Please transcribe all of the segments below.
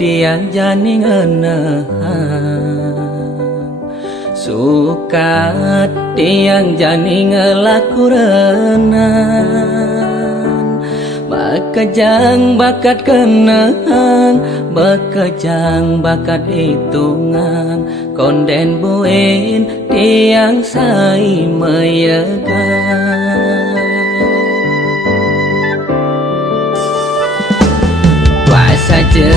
tiang jani ngeuneuhan sukat tiang jani ngelaku reunan bakajang bakat kenang bakajang bakat hitungan konden buin tiang sai meyegan saja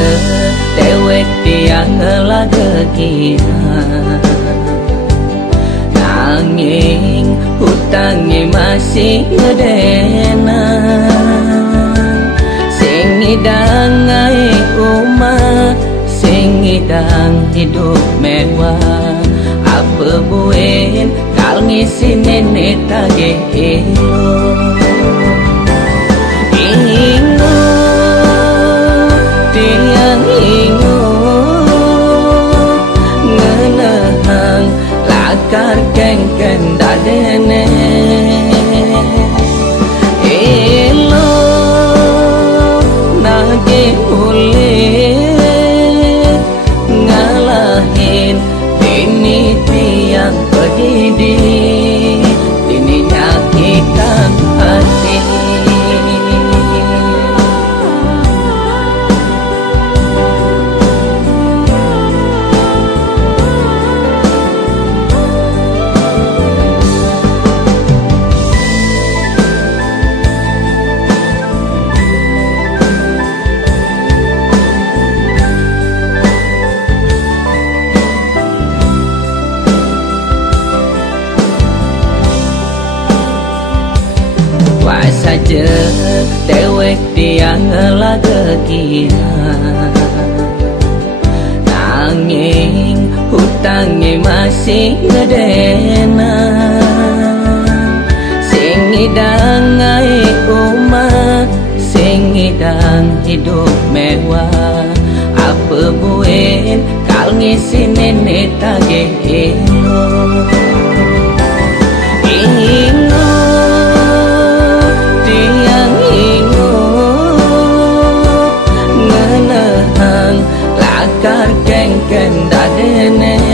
dewek tiang ngelagegian nanging hutangnya masih ngedenan sing ngidang ngai umat sing ngidang hidup mewah apa buin kal ngisi nenek tage tiang ingut ngenehang lakar kengken dadene ilo nage ulit ngalahin ini tiang pedidi ini nyakitan hati saja dewek tiang ngelagegian nanging hutangnya masih ngedenan sing ngidang ngai umat sing ngidang hidup mewah apa buin kal ngisi nenek tage tiang ingut ngenehang lakar kengken dadene